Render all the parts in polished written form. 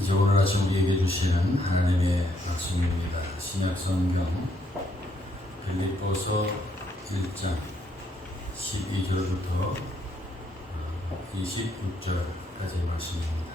이제 오늘 아침 우리에게 주시는 하나님의 말씀입니다. 신약성경 빌립보서 1장 12절부터 26절까지의 말씀입니다.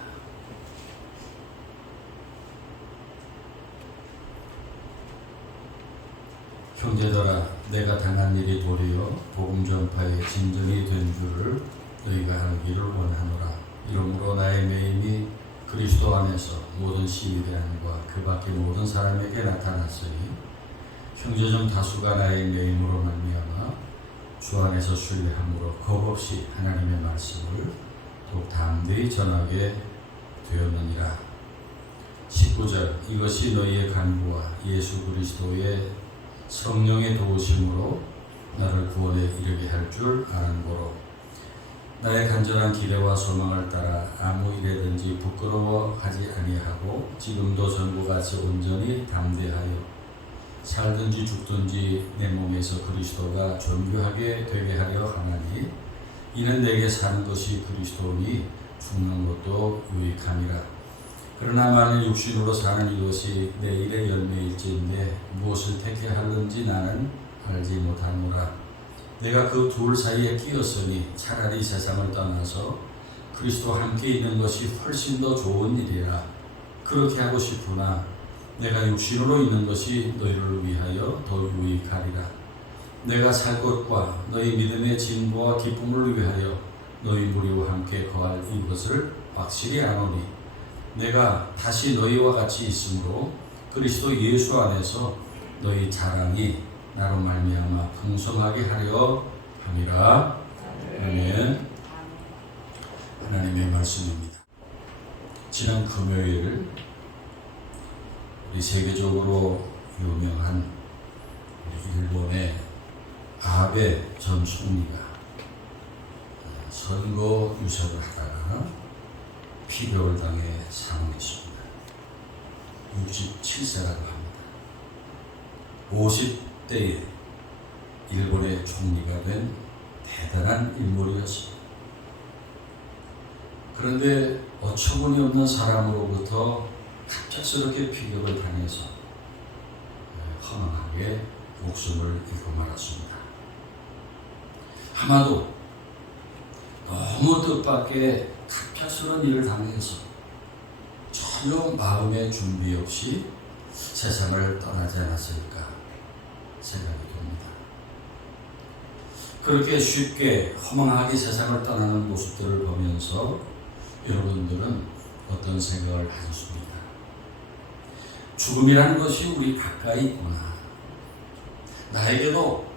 형제들아, 내가 당한 일이 도리어 복음 전파의 진정이 된 줄을 너희가 알기를 원하노라. 이러므로 나의 매임이 그리스도 안에서 모든 시위대안과 그 밖의 모든 사람에게 나타났으니 형제중 다수가 나의 매임으로 말미암아 주 안에서 순례함으로 겁없이 하나님의 말씀을 더욱 담대히 전하게 되었느니라. 19절 이것이 너희의 간구와 예수 그리스도의 성령의 도우심으로 나를 구원에 이르게 할 줄 아는 거로 나의 간절한 기대와 소망을 따라 아무 일에든지 부끄러워하지 아니하고 지금도 전부같이 온전히 담대하여 살든지 죽든지 내 몸에서 그리스도가 존귀하게 되게 하려 하나니 이는 내게 사는 것이 그리스도니 죽는 것도 유익함이라. 그러나 만일 육신으로 사는 이것이 내 일의 열매일지인데 무엇을 택해하는지 나는 알지 못하노라. 내가 그 둘 사이에 끼었으니 차라리 세상을 떠나서 그리스도와 함께 있는 것이 훨씬 더 좋은 일이라. 그렇게 하고 싶으나 내가 육신으로 있는 것이 너희를 위하여 더 유익하리라. 내가 살 것과 너희 믿음의 진보와 기쁨을 위하여 너희 무리와 함께 거할 이것을 확실히 아노니 내가 다시 너희와 같이 있으므로 그리스도 예수 안에서 너희 자랑이 나로 말미암아 풍성하게 하려 함이라. 아멘. 하나님의 말씀입니다. 지난 금요일 우리 세계적으로 유명한 우리 일본의 아베 전 총리가 선거 유세를 하다가 피격을 당해 사망했습니다. 67세라고 합니다. 50대에 일본의 총리가 된 대단한 인물이었습니다. 그런데 어처구니 없는 사람으로부터 갑작스럽게 피격을 당해서 허망하게 목숨을 잃고 말았습니다. 아마도 너무 뜻밖의 갑작스러운 일을 당해서 전혀 마음의 준비 없이 세상을 떠나지 않았을까 생각이 듭니다. 그렇게 쉽게 허망하게 세상을 떠나는 모습들을 보면서 여러분들은 어떤 생각을 하셨습니까? 죽음이라는 것이 우리 가까이 있구나. 나에게도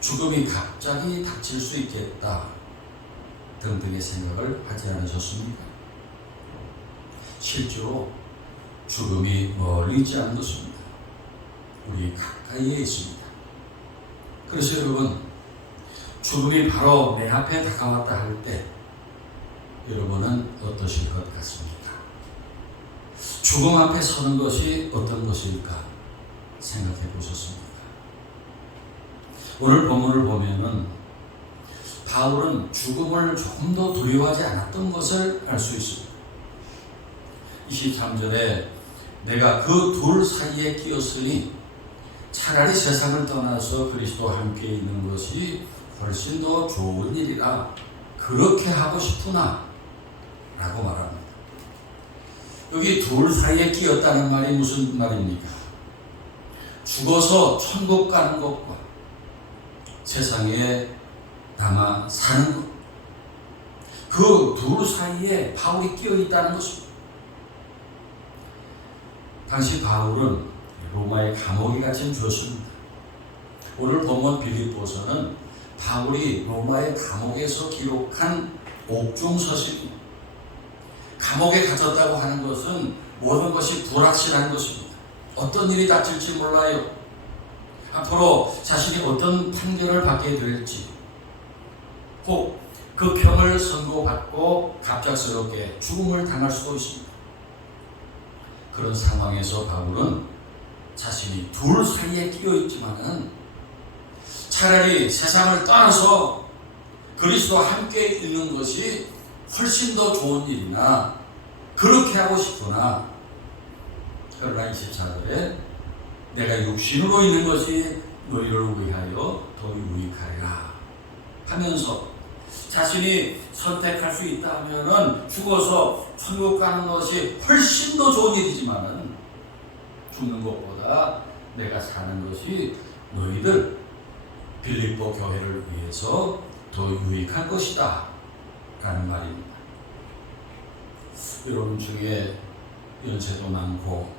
죽음이 갑자기 닥칠 수 있겠다. 등등의 생각을 하지 않으셨습니까? 실제로 죽음이 멀리 있지 않은 것입니다. 우리 가까이에 있습니다. 그래서 여러분, 죽음이 바로 내 앞에 다가왔다 할 때 여러분은 어떠실 것 같습니까? 죽음 앞에 서는 것이 어떤 것일까 생각해 보셨습니까? 오늘 본문을 보면은 바울은 죽음을 조금 더 두려워하지 않았던 것을 알 수 있습니다. 23절에 내가 그 둘 사이에 끼었으니 차라리 세상을 떠나서 그리스도와 함께 있는 것이 훨씬 더 좋은 일이라. 그렇게 하고 싶으나 라고 말합니다. 여기 둘 사이에 끼었다는 말이 무슨 말입니까? 죽어서 천국 가는 것과 세상에 남아 사는 것, 그 둘 사이에 바울이 끼어 있다는 것입니다. 당시 바울은 로마의 감옥에 갇힌 죄수입니다. 오늘 본문 빌립보서는 바울이 로마의 감옥에서 기록한 옥중서신입니다. 감옥에 갇혔다고 하는 것은 모든 것이 불확실한 것입니다. 어떤 일이 닥칠지 몰라요. 앞으로 자신이 어떤 판결을 받게 될지, 혹 그 평을 선고받고 갑작스럽게 죽음을 당할 수도 있습니다. 그런 상황에서 바울은 자신이 둘 사이에 끼어 있지만은 차라리 세상을 떠나서 그리스도와 함께 있는 것이 훨씬 더 좋은 일이나 그렇게 하고 싶구나. 그러나 24절에 내가 육신으로 있는 것이 너희를 위하여 더 유익하리라 하면서 자신이 선택할 수 있다 하면은 죽어서 천국 가는 것이 훨씬 더 좋은 일이지만은 죽는 것보다 내가 사는 것이 너희들 빌립보 교회를 위해서 더 유익한 것이다 라는 말입니다. 여러분 중에 연세도 많고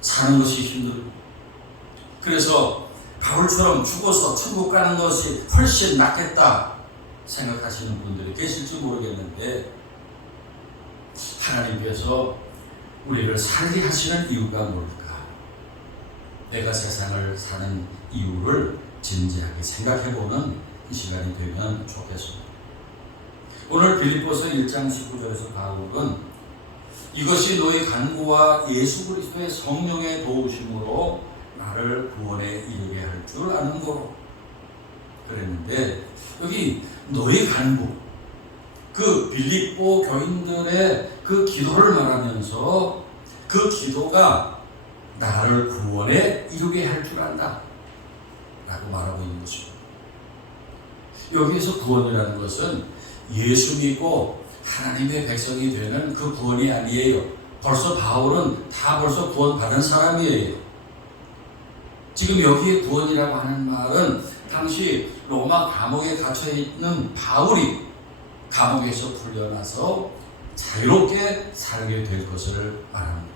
사는 것이 힘들고 그래서 바울처럼 죽어서 천국 가는 것이 훨씬 낫겠다 생각하시는 분들이 계실지 모르겠는데 하나님께서 우리를 살게 하시는 이유가 뭘까? 내가 세상을 사는 이유를 진지하게 생각해보는 이 시간이 되면 좋겠습니다. 오늘 빌립보서 1장 19절에서 바울은 이것이 너희 간구와 예수 그리스도의 성령의 도우심으로 나를 구원에 이르게 할 줄 아는 거로 그랬는데 여기 너희 간구 그 빌립보 교인들의 그 기도를 말하면서 그 기도가 나를 구원에 이르게 할 줄 안다 라고 말하고 있는 것입니다. 여기에서 구원이라는 것은 예수 믿고 하나님의 백성이 되는 그 구원이 아니에요. 벌써 바울은 다 벌써 구원받은 사람이에요. 지금 여기에 구원이라고 하는 말은 당시 로마 감옥에 갇혀있는 바울이 감옥에서 풀려나서 자유롭게 살게 될 것을 말합니다.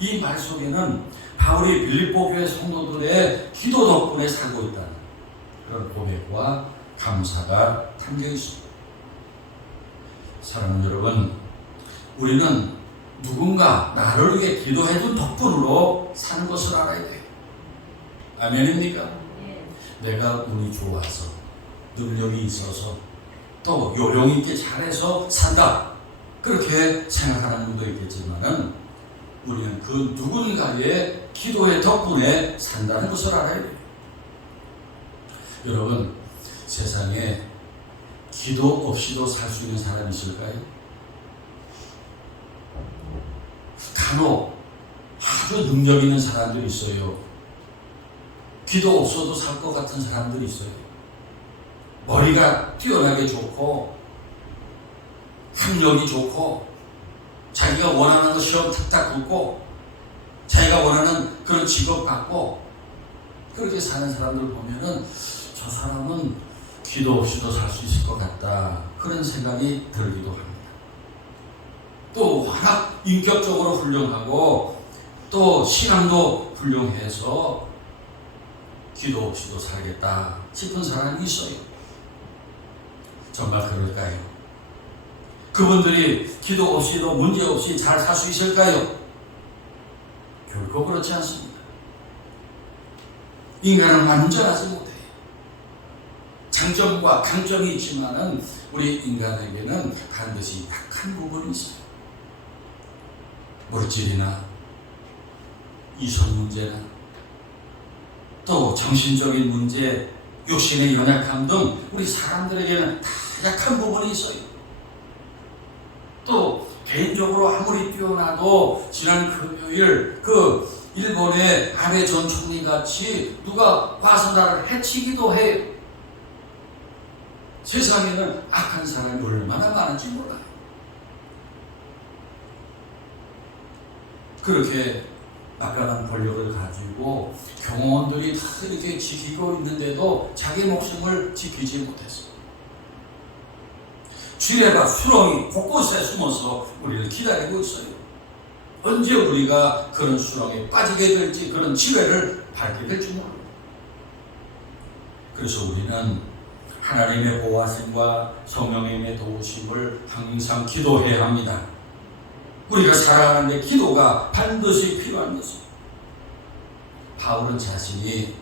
이 말 속에는 바울이 빌립보 교회 성도들의 기도 덕분에 살고 있다는 그런 고백과 감사가 담겨 있습니다. 사랑하는 여러분, 우리는 누군가 나를 위해 기도해준 덕분으로 사는 것을 알아야 돼요. 아멘입니까? 내가 운이 좋아서 능력이 있어서 또 요령 있게 잘해서 산다 그렇게 생각하는 분도 있겠지만은 우리는 그 누군가의 기도의 덕분에 산다는 것을 알아야 돼요. 여러분, 세상에 기도 없이도 살 수 있는 사람이 있을까요? 간혹 아주 능력 있는 사람들이 있어요. 기도 없어도 살 것 같은 사람들이 있어요. 머리가 뛰어나게 좋고 학력이 좋고 자기가 원하는 거 시험 탁탁 붙고 자기가 원하는 그런 직업 갖고 그렇게 사는 사람들 보면은 저 사람은 기도 없이도 살 수 있을 것 같다 그런 생각이 들기도 합니다. 또 워낙 인격적으로 훌륭하고 또 신앙도 훌륭해서 기도 없이도 살겠다 싶은 사람이 있어요. 정말 그럴까요? 그분들이 기도 없이도 문제없이 잘 살 수 있을까요? 결코 그렇지 않습니다. 인간은 완전하지 못해요. 장점과 강점이 있지만은 우리 인간에게는 반드시 약한 부분이 있어요. 물질이나 이성 문제나 또 정신적인 문제, 육신의 연약함 등 우리 사람들에게는 다 약한 부분이 있어요. 또 개인적으로 아무리 뛰어나도 지난 금요일 그 일본의 아베 전 총리 같이 누가 와서 나를 해치기도 해요. 세상에는 악한 사람이 얼마나 많은지 몰라요. 그렇게 막강한 권력을 가지고 경호원들이 다 이렇게 지키고 있는데도 자기 목숨을 지키지 못했어요. 쥐레가 수렁이 곳곳에 숨어서 우리를 기다리고 있어요. 언제 우리가 그런 수렁에 빠지게 될지 그런 지뢰를 밟게 될지 몰라요. 그래서 우리는 하나님의 보호하심과 성령님의 도우심을 항상 기도해야 합니다. 우리가 살아가는데 기도가 반드시 필요한 것입니다. 바울은 자신이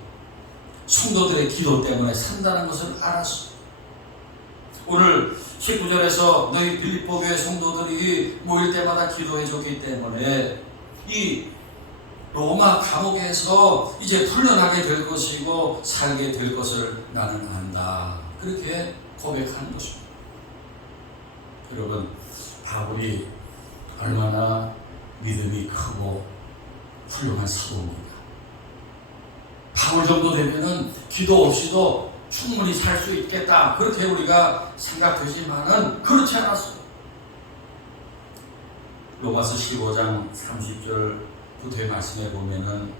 성도들의 기도 때문에 산다는 것을 알았습니다. 오늘 19절에서 너희 빌립보 교회 성도들이 모일 때마다 기도해 줬기 때문에 이 로마 감옥에서 이제 풀려나게 될 것이고 살게 될 것을 나는 안다. 그렇게 고백하는 것입니다. 여러분, 바울이 얼마나 믿음이 크고 훌륭한 사도입니다. 바울 정도 되면은 기도 없이도 충분히 살 수 있겠다, 그렇게 우리가 생각되지만은 그렇지 않았어요. 로마서 15장 30절부터의 말씀에 보면은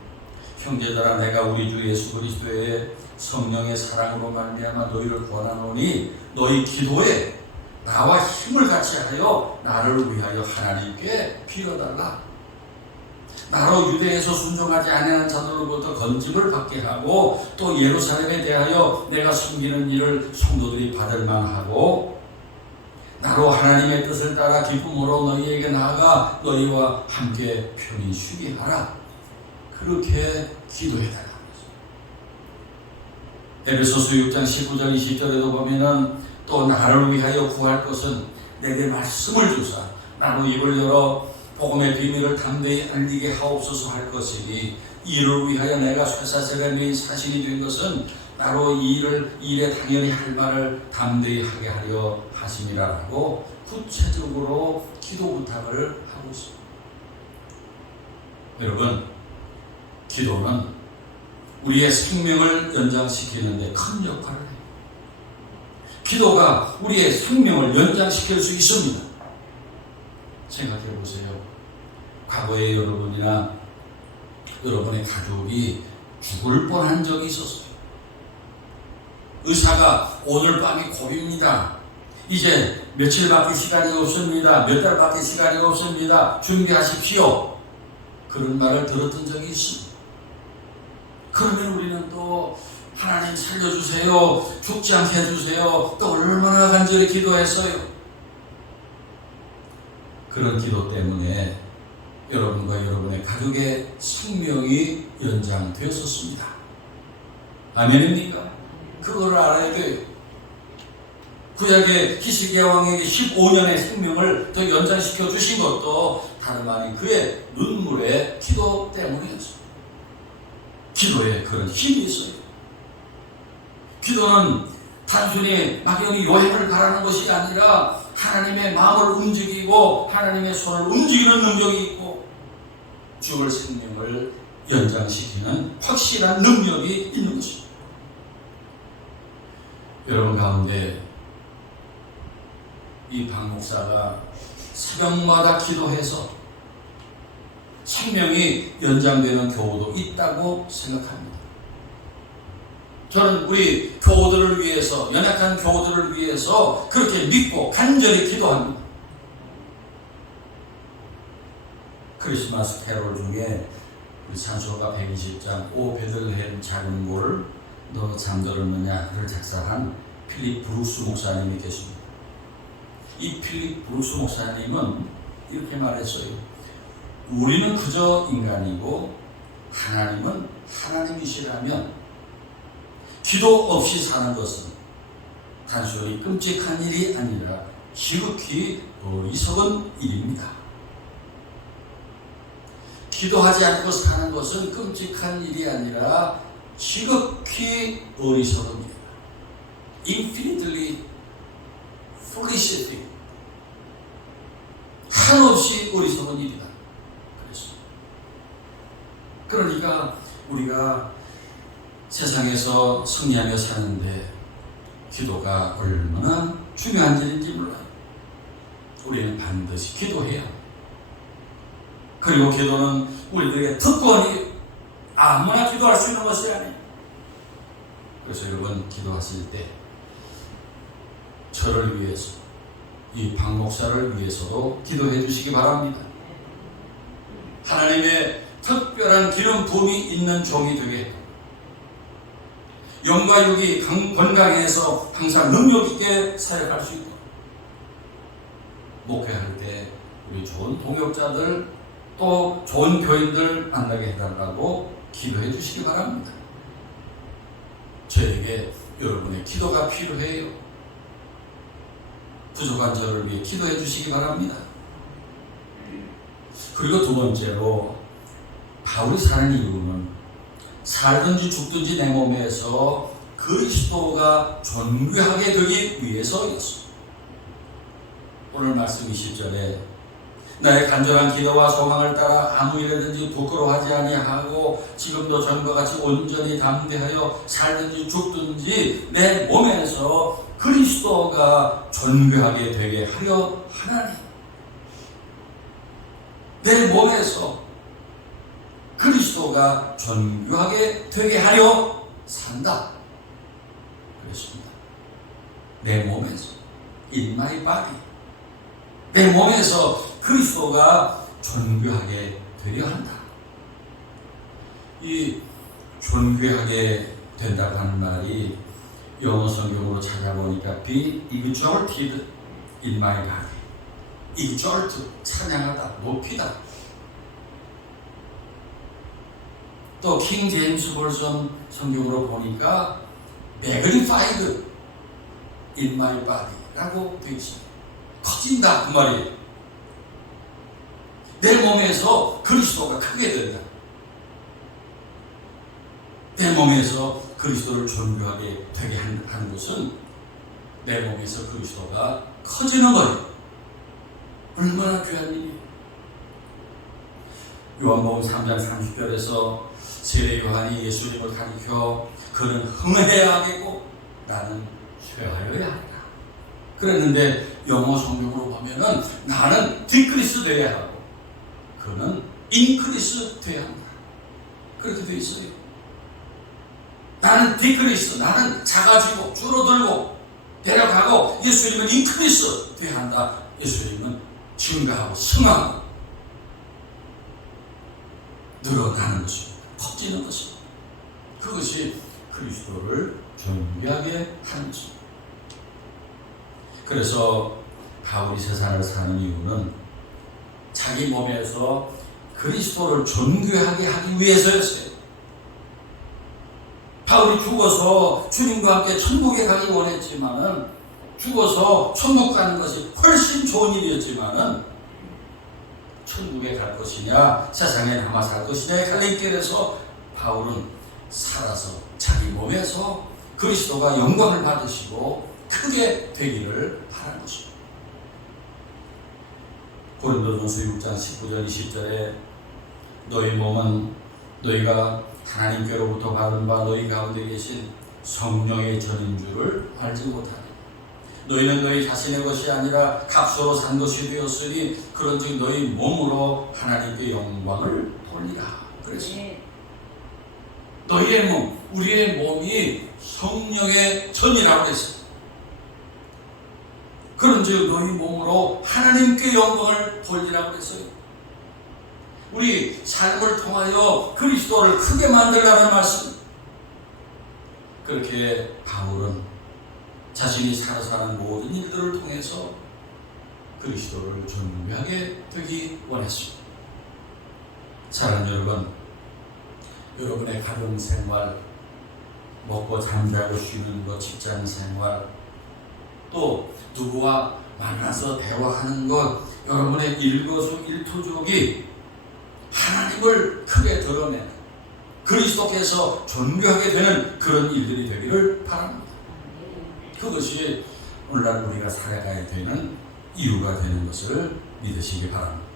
형제들아, 내가 우리 주 예수 그리스도의 성령의 사랑으로 말미암아 너희를 구원하노니 너희 기도에 나와 힘을 같이 하여 나를 위하여 하나님께 빌어달라. 나로 유대에서 순종하지 아니하는 자들로부터 건짐을 받게 하고 또 예루살렘에 대하여 내가 숨기는 일을 성도들이 받을 만하고 나로 하나님의 뜻을 따라 기쁨으로 너희에게 나아가 너희와 함께 편히 쉬게 하라. 그렇게 기도해달라. 에베소서 6장 19절 20절에도 보면은 또 나를 위하여 구할 것은 내게 말씀을 주사 나로 입을 열어 복음의 비밀을 담대히 알리게 하옵소서 할 것이니 이를 위하여 내가 쇠사슬에 매인 사신이 된 것은 나로 이 일에 당연히 할 말을 담대히 하게 하려 하심이라고 구체적으로 기도 부탁을 하고 있습니다. 여러분, 기도는 우리의 생명을 연장시키는데 큰 역할을 해요. 기도가 우리의 생명을 연장시킬 수 있습니다. 생각해 보세요. 과거에 여러분이나 여러분의 가족이 죽을 뻔한 적이 있었어요. 의사가 오늘 밤이 고비입니다. 이제 며칠밖에 시간이 없습니다. 몇 달밖에 시간이 없습니다. 준비하십시오. 그런 말을 들었던 적이 있습니다. 그러면 우리는 또 하나님 살려주세요, 죽지 않게 해주세요, 또 얼마나 간절히 기도했어요. 그런 기도 때문에 여러분과 여러분의 가족의 생명이 연장되었었습니다. 아멘입니까? 그걸 알아야 돼요. 구약의 히스기야 왕에게 15년의 생명을 더 연장시켜 주신 것도 다름 아닌 그의 눈물의 기도 때문이었습니다. 기도에 그런 힘이 있어요. 기도는 단순히 막연히 여행을 가라는 것이 아니라 하나님의 마음을 움직이고 하나님의 손을 움직이는 능력이 있고 죽을 생명을 연장시키는 확실한 능력이 있는 것입니다. 여러분 가운데 이 박 목사가 새벽마다 기도해서 생명이 연장되는 교우도 있다고 생각합니다. 저는 우리 교우들을 위해서, 연약한 교우들을 위해서 그렇게 믿고 간절히 기도합니다. 크리스마스 캐롤 중에 우리 찬송가 120장 오 베들레헴 작은 몰 너 잠들었느냐를 작사한 필립 브룩스 목사님이 계십니다. 이 필립 브룩스 목사님은 이렇게 말했어요. 우리는 그저 인간이고 하나님은 하나님이시라면 기도 없이 사는 것은 단순히 끔찍한 일이 아니라 지극히 어리석은 일입니다. 기도하지 않고 사는 것은 끔찍한 일이 아니라 지극히 어리석은 일이다. Infinitely foolish thing. 한없이 어리석은 일이다. 그러니까 우리가 세상에서 승리하며 사는데 기도가 얼마나 중요한 일인지 몰라요. 우리는 반드시 기도해야 합니다. 그리고 기도는 우리들에게 특권이 아무나 기도할 수 있는 것이 아니에요. 그래서 여러분 기도하실 때 저를 위해서, 이 박 목사를 위해서도 기도해 주시기 바랍니다. 하나님의 특별한 기름 부음이 있는 종이 되게, 영과 육이 건강해서 항상 능력 있게 사역할 수 있고, 목회할 때 우리 좋은 동역자들 또 좋은 교인들 만나게 해달라고 기도해 주시기 바랍니다. 저에게 여러분의 기도가 필요해요. 부족한 저를 위해 기도해 주시기 바랍니다. 그리고 두 번째로 바울이 사는 이유는 살든지 죽든지 내 몸에서 그리스도가 존귀하게 되기 위해서였습니다. 오늘 말씀 20절에 나의 간절한 기도와 소망을 따라 아무 일에든지 부끄러워하지 아니하고 지금도 전과 같이 온전히 담대하여 살든지 죽든지 내 몸에서 그리스도가 존귀하게 되게 하려 하나니, 내 몸에서 그리스도가 존귀하게 되게 하려 산다 그랬습니다. 내 몸에서, in my body, 내 몸에서 그리스도가 존귀하게 되려 한다. 이 존귀하게 된다고 하는 말이 영어 성경으로 찾아보니까 be exalted in my body, exalt, 찬양하다, 높이다. 또 킹 제임스 버전 성경으로 보니까 magnified in my body 라고 되어 있습니다. 커진다 그 말이에요. 내 몸에서 그리스도가 크게 된다. 내 몸에서 그리스도를 존귀하게 되게 하는 것은 내 몸에서 그리스도가 커지는 거예요. 얼마나 귀한 일이에요. 요한복음 3장 30절에서 세례 요한이 예수님을 가리켜 그는 흥해야 하겠고 나는 쇠하여야 한다 그랬는데, 영어 성경으로 보면은 나는 디크리스 돼야 하고 그는 인크리스 돼야 한다 그렇게 되어 있어요. 나는 디크리스, 나는 작아지고 줄어들고 내려가고, 예수님은 인크리스 돼야 한다. 예수님은 증가하고 승하고 늘어나는 것입니다. 커지는 것입니다. 그것이 그리스도를 존귀하게 하는 것입니다. 그래서 바울이 세상을 사는 이유는 자기 몸에서 그리스도를 존귀하게 하기 위해서였어요. 바울이 죽어서 주님과 함께 천국에 가기 원했지만은, 죽어서 천국 가는 것이 훨씬 좋은 일이었지만은, 천국에 갈 것이냐 세상에 남아 살 것이냐의 갈림길에서 바울은 살아서 자기 몸에서 그리스도가 영광을 받으시고 크게 되기를 바라는 것입니다. 고린도전서 6장 19절 20절에 너희 몸은 너희가 하나님께로부터 받은 바 너희 가운데 계신 성령의 전인 줄을 알지 못하니, 너희는 너희 자신의 것이 아니라 값으로 산 것이 되었으니 그런즉 너희 몸으로 하나님께 영광을 돌리라 그랬습니다. 너희의 몸, 우리의 몸이 성령의 전이라고 했습니다. 그런즉 너희 몸으로 하나님께 영광을 돌리라고 했어요. 우리 삶을 통하여 그리스도를 크게 만들라는 말씀. 그렇게 바울은 자신이 살아서 하는 모든 일들을 통해서 그리스도를 존귀하게 되기 원했습니다. 사랑하는 여러분, 여러분의 가정생활, 먹고 잠자고 쉬는 것, 직장생활, 또 누구와 만나서 대화하는 것, 여러분의 일거수일투족이 하나님을 크게 드러내는, 그리스도께서 존귀하게 되는 그런 일들이 되기를 바랍니다. 그것이 오늘날 우리가 살아가야 되는 이유가 되는 것을 믿으시기 바랍니다.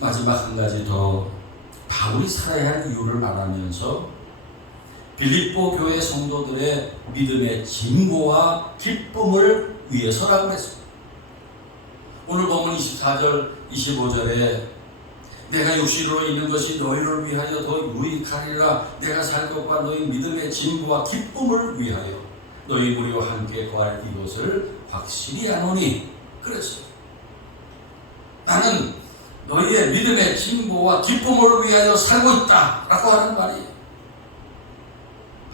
마지막 한 가지 더, 바울이 살아야 할 이유를 말하면서 빌립보 교회 성도들의 믿음의 진보와 기쁨을 위해서라고 했습니다. 오늘 본문 24절 25절에 내가 육신으로 있는 것이 너희를 위하여 더 유익하리라. 내가 살 것과 너희 믿음의 진보와 기쁨을 위하여 너희 우리와 함께 거할 이것을 확실히 아노니. 그랬어요. 나는 너희의 믿음의 진보와 기쁨을 위하여 살고 있다 라고 하는 말이에요.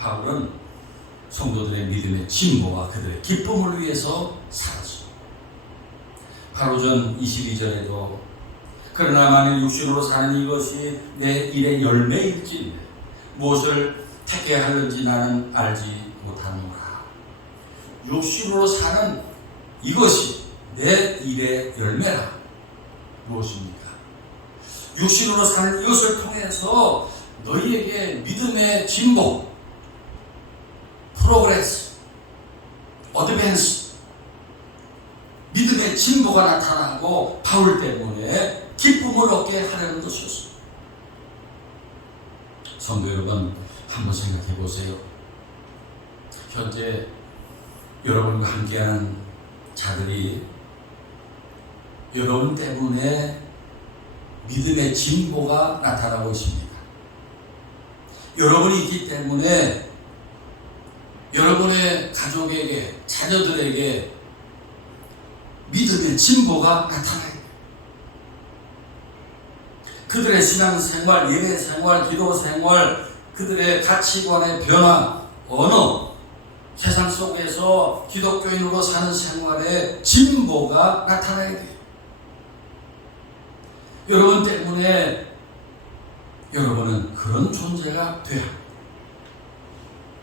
바울은 성도들의 믿음의 진보와 그들의 기쁨을 위해서 살았어요. 바로 전 22절에도 그러나 만일 육신으로 사는 이것이 내 일의 열매일지 무엇을 택해야 하는지 나는 알지 못하노라. 육신으로 사는 이것이 내 일의 열매라. 무엇입니까? 육신으로 사는 이것을 통해서 너희에게 믿음의 진보, 프로그레스, 어드밴스, 믿음의 진보가 나타나고 시라고 바울 때문에 기쁨을 얻게 하려는 것이었습니다. 성도 여러분, 한번 생각해 보세요. 현재 여러분과 함께하는 자들이 여러분 때문에 믿음의 진보가 나타나고 있습니다. 여러분이 있기 때문에 여러분의 가족에게, 자녀들에게 믿음의 진보가 나타나요. 그들의 신앙생활, 예배생활, 기도생활, 그들의 가치관의 변화, 언어, 세상 속에서 기독교인으로 사는 생활의 진보가 나타나야 돼요. 여러분 때문에 여러분은 그런 존재가 돼야 합니다.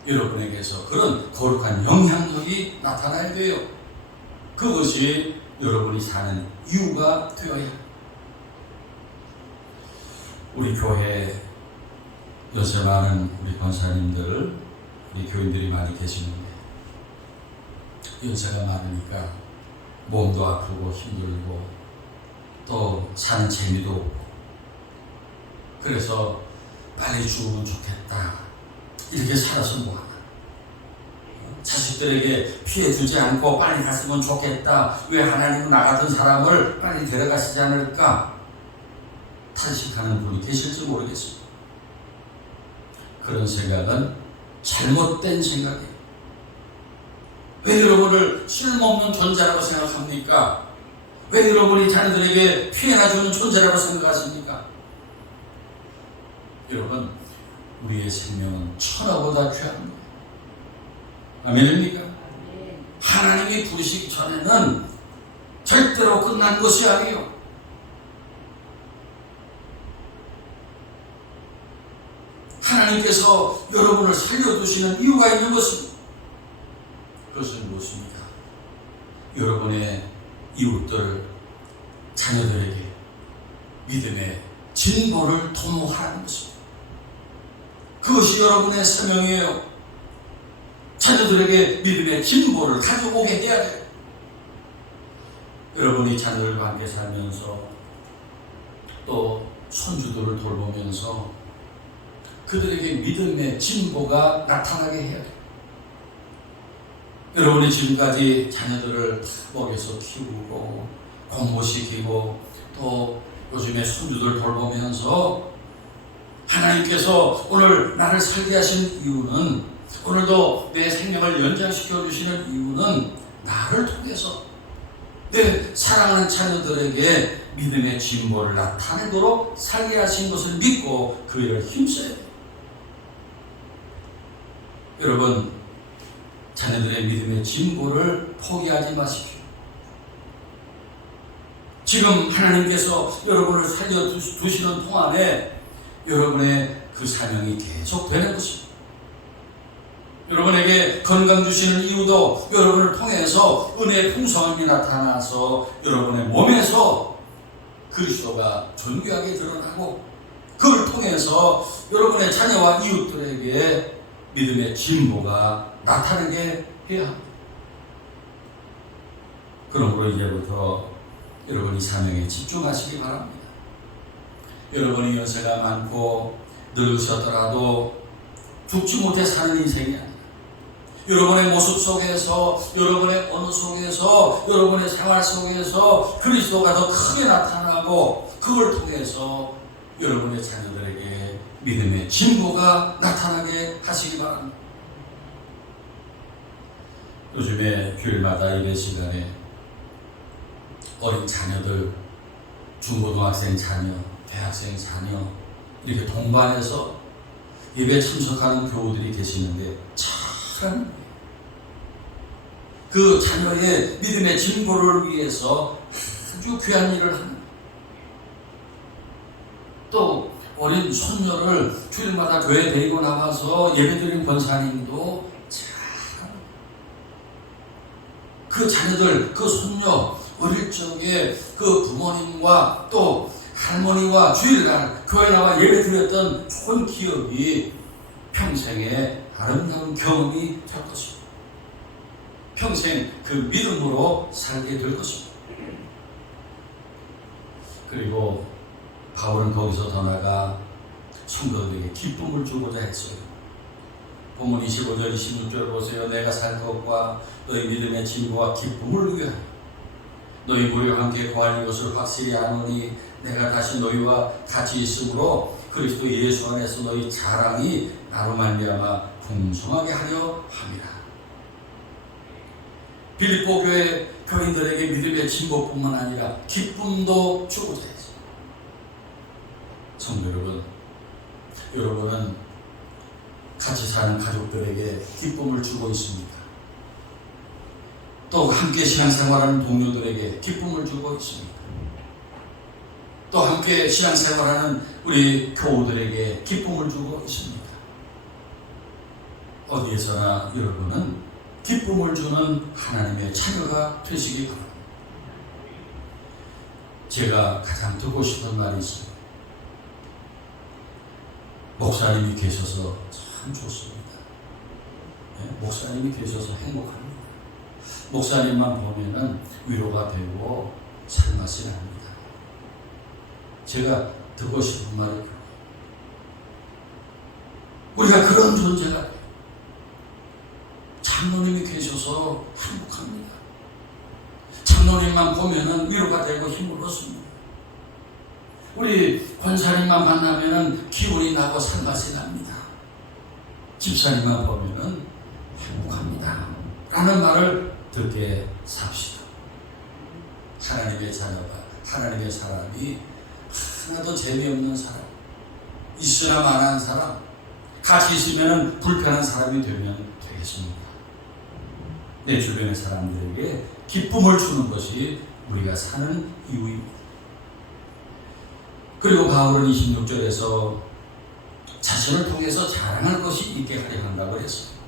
여러분에게서 그런 거룩한 영향력이 나타나야 돼요. 그것이 여러분이 사는 이유가 되어야 합니다. 우리 교회에 요새 많은 우리 권사님들, 우리 교인들이 많이 계시는데 연세가 많으니까 몸도 아프고 힘들고 또 사는 재미도 없고 그래서 빨리 죽으면 좋겠다 이렇게 살아서 뭐하나, 자식들에게 피해 주지 않고 빨리 갔으면 좋겠다, 왜 하나님은 나 같은 사람을 빨리 데려가시지 않을까 탄식하는 분이 계실지 모르겠습니다. 그런 생각은 잘못된 생각이에요. 왜 여러분을 쓸모없는 존재라고 생각합니까? 왜 여러분이 자녀들에게 피해나 주는 존재라고 생각하십니까? 여러분, 우리의 생명은 천하보다 귀한 거예요. 아멘입니까? 하나님이 부르시기 전에는 절대로 끝난 것이 아니에요. 하나님께서 여러분을 살려두시는 이유가 있는 것입니다. 그것은 무엇입니까? 여러분의 이웃들, 자녀들에게 믿음의 진보를 도모하라는 것입니다. 그것이 여러분의 사명이에요. 자녀들에게 믿음의 진보를 가져오게 해야 돼요. 여러분이 자녀들과 함께 살면서 또 손주들을 돌보면서 그들에게 믿음의 진보가 나타나게 해야 돼요. 여러분이 지금까지 자녀들을 먹여서 키우고 공부시키고 또 요즘에 손주들 돌보면서 하나님께서 오늘 나를 살게 하신 이유는, 오늘도 내 생명을 연장시켜 주시는 이유는 나를 통해서 내 사랑하는 자녀들에게 믿음의 진보를 나타내도록 살게 하신 것을 믿고 그 일을 힘써야 돼요. 여러분, 자녀들의 믿음의 진보를 포기하지 마십시오. 지금 하나님께서 여러분을 살려두시는 동안에 여러분의 그 사명이 계속 되는 것입니다. 여러분에게 건강 주시는 이유도 여러분을 통해서 은혜의 풍성함이 나타나서 여러분의 몸에서 그리스도가 존귀하게 드러나고 그걸 통해서 여러분의 자녀와 이웃들에게 믿음의 진보가 나타나게 해야 합니다. 그러므로 이제부터 여러분이 사명에 집중하시기 바랍니다. 여러분이 연세가 많고 늙으셨더라도 죽지 못해 사는 인생이 아니라 여러분의 모습 속에서, 여러분의 언어 속에서, 여러분의 생활 속에서 그리스도가 더 크게 나타나고 그걸 통해서 여러분의 자녀들에게 믿음의 진보가 나타나게 하시기 바랍니다. 요즘에 주일마다 예배 시간에 어린 자녀들, 중고등학생 자녀, 대학생 자녀 이렇게 동반해서 예배에 참석하는 교우들이 계시는데 참 그 자녀의 믿음의 진보를 위해서 아주 귀한 일을 하는, 또 어린 손녀를 주일마다 교회에 데리고 나가서 예배드린 권사님도 참 그 자녀들, 그 손녀 어릴 적에 그 부모님과 또 할머니와 주일날 교회 나와 예배 드렸던 좋은 기억이 평생의 아름다운 경험이 될 것입니다. 평생 그 믿음으로 살게 될 것입니다. 그리고 바울은 거기서 더 나아가 성도들에게 기쁨을 주고자 했어요. 본문 25절 26절 보세요. 내가 살 것과 너희 믿음의 진보와 기쁨을 위하여 너희 무리와 함께 거하는 것을 확실히 아노니 내가 다시 너희와 같이 있으므로 그리스도 예수 안에서 너희 자랑이 나로 말미암아 풍성하게 하려 함이라. 빌립보 교회 교인들에게 믿음의 진보뿐만 아니라 기쁨도 주고자 했어요. 성도 여러분, 여러분은 같이 사는 가족들에게 기쁨을 주고 있습니까? 또 함께 신앙생활하는 동료들에게 기쁨을 주고 있습니까? 또 함께 신앙생활하는 우리 교우들에게 기쁨을 주고 있습니까? 어디에서나 여러분은 기쁨을 주는 하나님의 자녀가 되시기 바랍니다. 제가 가장 듣고 싶은 말이 있습니다. 목사님이 계셔서 참 좋습니다. 네, 목사님이 계셔서 행복합니다. 목사님만 보면은 위로가 되고 살맛이 납니다. 제가 듣고 싶은 말이 그래요. 우리가 그런 존재가 돼요. 장로님이 계셔서 행복합니다. 장로님만 보면은 위로가 되고 힘을 얻습니다. 우리 권사님만 만나면은 기운이 나고 살맛이 납니다. 집사님만 보면은 행복합니다. 라는 말을 듣게 삽시다. 하나님의 자녀가, 하나님의 사람이 하나도 재미없는 사람, 있으나 마나한 사람, 같이 있으면 불편한 사람이 되면 되겠습니다. 내 주변의 사람들에게 기쁨을 주는 것이 우리가 사는 이유입니다. 그리고 바울은 26절에서 자신을 통해서 자랑할 것이 있게 하려 한다고 했어요.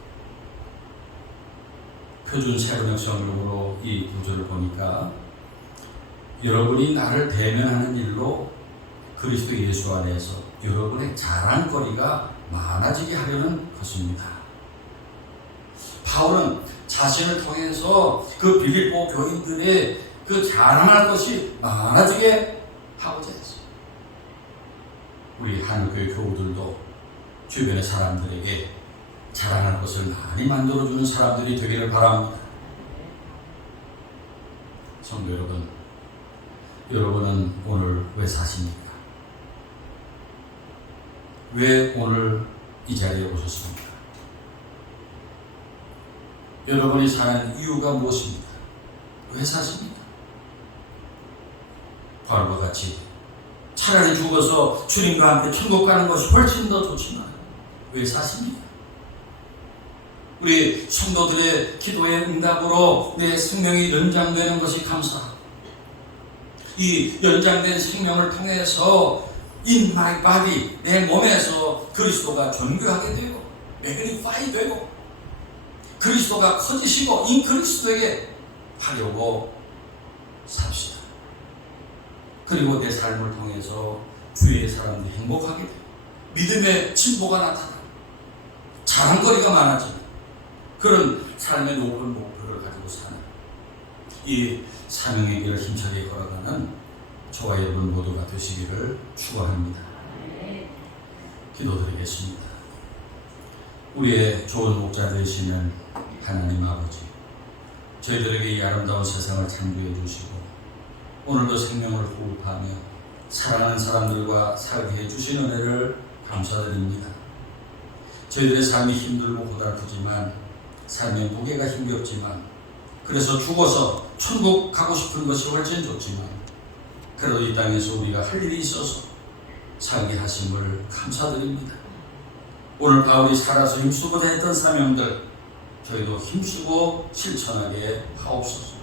표준 새번역성으로 이 구절을 보니까 여러분이 나를 대면하는 일로 그리스도 예수 안에서 여러분의 자랑거리가 많아지게 하려는 것입니다. 바울은 자신을 통해서 그 빌립보 교인들의 그 자랑할 것이 많아지게 하고자 했어요. 우리 한국교회 교우들도 주변의 사람들에게 자랑할 것을 많이 만들어주는 사람들이 되기를 바랍니다. 성도 여러분, 여러분은 오늘 왜 사십니까? 왜 오늘 이 자리에 오셨습니까? 여러분이 사는 이유가 무엇입니까? 왜 사십니까? 바울과 같이 차라리 죽어서 주님과 함께 천국 가는 것이 훨씬 더 좋지만 왜 사십니까? 우리 성도들의 기도의 응답으로 내 생명이 연장되는 것이 감사하고 이 연장된 생명을 통해서 In my body, 내 몸에서 그리스도가 존귀하게 되고 매그니파이 되고 그리스도가 커지시고 인 그리스도에게 하려고 삽시다. 그리고 내 삶을 통해서 주위의 사람들이 행복하게 되고 믿음의 진보가 나타나고 자랑거리가 많아지는 그런 삶의 높은 목표를 가지고 사는 이 사명의 길을 힘차게 걸어가는 저와 여러분 모두가 되시기를 축원합니다. 기도드리겠습니다. 우리의 좋은 목자 되시는 하나님 아버지, 저희들에게 이 아름다운 세상을 창조해 주시고 오늘도 생명을 호흡하며 사랑하는 사람들과 살게 해주신 은혜를 감사드립니다. 저희들의 삶이 힘들고 고달프지만 삶의 무게가 힘겹지만 그래서 죽어서 천국 가고 싶은 것이 훨씬 좋지만 그래도 이 땅에서 우리가 할 일이 있어서 살게 하심을 감사드립니다. 오늘 바울이 살아서 힘쓰고자 했던 사명들 저희도 힘쓰고 실천하게 하옵소서.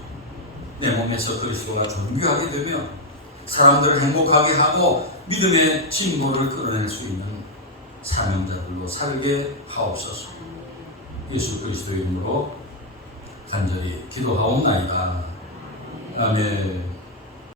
내 몸에서 그리스도가 존귀하게 되며 사람들을 행복하게 하고 믿음의 진보를 끌어낼 수 있는 사명자들로 살게 하옵소서. 예수 그리스도 이름으로 간절히 기도하옵나이다. 아멘.